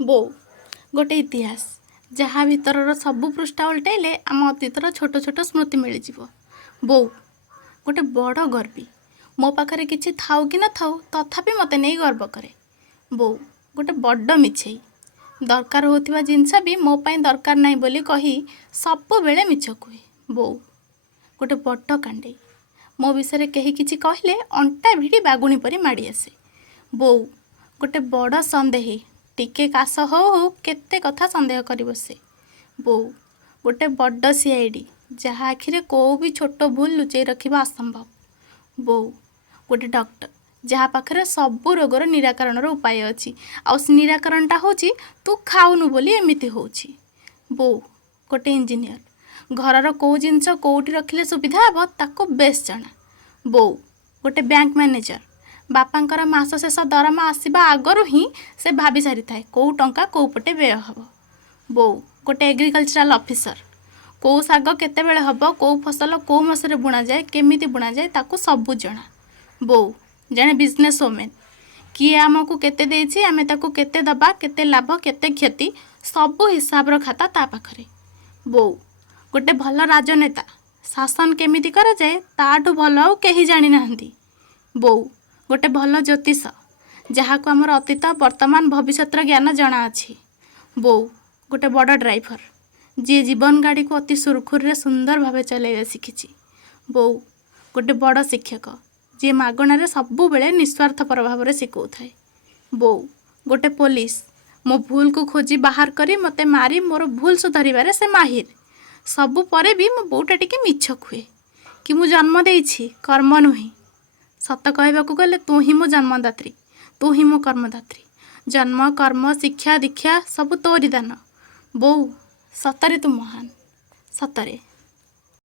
ବୋଉ ଗୋଟେ ଇତିହାସ ଯାହା ଭିତରର ସବୁ ପୃଷ୍ଠା ଉଲଟେଇଲେ ଆମ ଅତୀତର ଛୋଟ ଛୋଟ ସ୍ମୃତି ମିଳିଯିବ। ବୋଉ ଗୋଟେ ବଡ଼ ଗର୍ବୀ, ମୋ ପାଖରେ କିଛି ଥାଉ କି ନଥାଉ ତଥାପି ମୋତେ ନେଇ ଗର୍ବ କରେ। ବୋଉ ଗୋଟେ ବଡ଼ ମିଛେଇ, ଦରକାର ହେଉଥିବା ଜିନିଷ ବି ମୋ ପାଇଁ ଦରକାର ନାହିଁ ବୋଲି କହି ସବୁବେଳେ ମିଛ କୁହେ। ବୋଉ ଗୋଟେ ବଡ଼ କାଣ୍ଡେଇ, ମୋ ବିଷୟରେ କେହି କିଛି କହିଲେ ଅଣ୍ଟା ଭିଡ଼ି ବାଗୁଣି ପରି ମାଡ଼ି ଆସେ। ବୋଉ ଗୋଟେ ବଡ଼ ସନ୍ଦେହୀ, ଟିକେ କାଶ ହଉ ହଉ କେତେ କଥା ସନ୍ଦେହ କରି ବସେ। ବୋଉ ଗୋଟେ ବଡ଼ ସିଆଇଡ଼ି, ଯାହା ଆଖିରେ କୋଉ ବି ଛୋଟ ଭୁଲ ଲୁଚେଇ ରଖିବା ଅସମ୍ଭବ। ବୋଉ ଗୋଟେ ଡକ୍ଟର, ଯାହା ପାଖରେ ସବୁ ରୋଗର ନିରାକରଣର ଉପାୟ ଅଛି, ଆଉ ସେ ନିରାକରଣଟା ହେଉଛି ତୁ ଖାଉନୁ ବୋଲି ଏମିତି ହେଉଛି। ବୋଉ ଗୋଟେ ଇଞ୍ଜିନିୟର, ଘରର କେଉଁ ଜିନିଷ କେଉଁଠି ରଖିଲେ ସୁବିଧା ହେବ ତାକୁ ବେଶ ଜଣା। ବୋଉ ଗୋଟେ ବ୍ୟାଙ୍କ ମ୍ୟାନେଜର, ବାପାଙ୍କର ମାସ ଶେଷ ଦରମା ଆସିବା ଆଗରୁ ହିଁ ସେ ଭାବି ସାରିଥାଏ କେଉଁ ଟଙ୍କା କେଉଁ ପଟେ ବ୍ୟୟ ହେବ। ବୋଉ ଗୋଟେ ଏଗ୍ରିକଲଚରାଲ ଅଫିସର, କେଉଁ ଶାଗ କେତେବେଳେ ହେବ, କେଉଁ ଫସଲ କେଉଁ ମାସରେ ବୁଣାଯାଏ, କେମିତି ବୁଣାଯାଏ ତାକୁ ସବୁ ଜଣା। ବୋଉ ଜଣେ ବିଜନେସ୍ ଓମେନ୍, କିଏ ଆମକୁ କେତେ ଦେଇଛି, ଆମେ ତାକୁ କେତେ ଦେବା, କେତେ ଲାଭ କେତେ କ୍ଷତି ସବୁ ହିସାବର ଖାତା ତା ପାଖରେ। ବୋଉ ଗୋଟେ ଭଲ ରାଜନେତା, ଶାସନ କେମିତି କରାଯାଏ ତାଠୁ ଭଲ ଆଉ କେହି ଜାଣିନାହାନ୍ତି। ବୋଉ ଗୋଟେ ଭଲ ଜ୍ୟୋତିଷ, ଯାହାକୁ ଆମର ଅତୀତ ବର୍ତ୍ତମାନ ଭବିଷ୍ୟତର ଜ୍ଞାନ ଜଣାଅଛି। ବୋଉ ଗୋଟେ ବଡ଼ ଡ୍ରାଇଭର, ଯିଏ ଜୀବନ ଗାଡ଼ିକୁ ଅତି ସୁରୁଖୁରୁରେ ସୁନ୍ଦର ଭାବେ ଚଲାଇବା ଶିଖିଛି। ବୋଉ ଗୋଟେ ବଡ଼ ଶିକ୍ଷକ, ଯିଏ ମାଗଣାରେ ସବୁବେଳେ ନିସ୍ୱାର୍ଥପର ଭାବରେ ଶିଖାଉଥାଏ। ବୋଉ ଗୋଟେ ପୋଲିସ, ମୋ ଭୁଲକୁ ଖୋଜି ବାହାର କରି ମୋତେ ମାରି ମୋର ଭୁଲ ସୁଧାରିବାରେ ସେ ମାହିର। ସବୁ ପରେ ବି ମୋ ବୋଉଟା ଟିକେ ମିଛ କୁହେ କି ମୁଁ ଜନ୍ମ ଦେଇଛି, କର୍ମ ନୁହେଁ। ସତ କହିବାକୁ ଗଲେ ତୁ ହିଁ ମୋ ଜନ୍ମଦାତ୍ରୀ, ତୁ ହିଁ ମୋ କର୍ମଦାତ୍ରୀ। ଜନ୍ମ କର୍ମ ଶିକ୍ଷା ଦୀକ୍ଷା ସବୁ ତୋରି ଦାନ। ବୋଉ ସତରେ ତୁ ମହାନ, ସତରେ।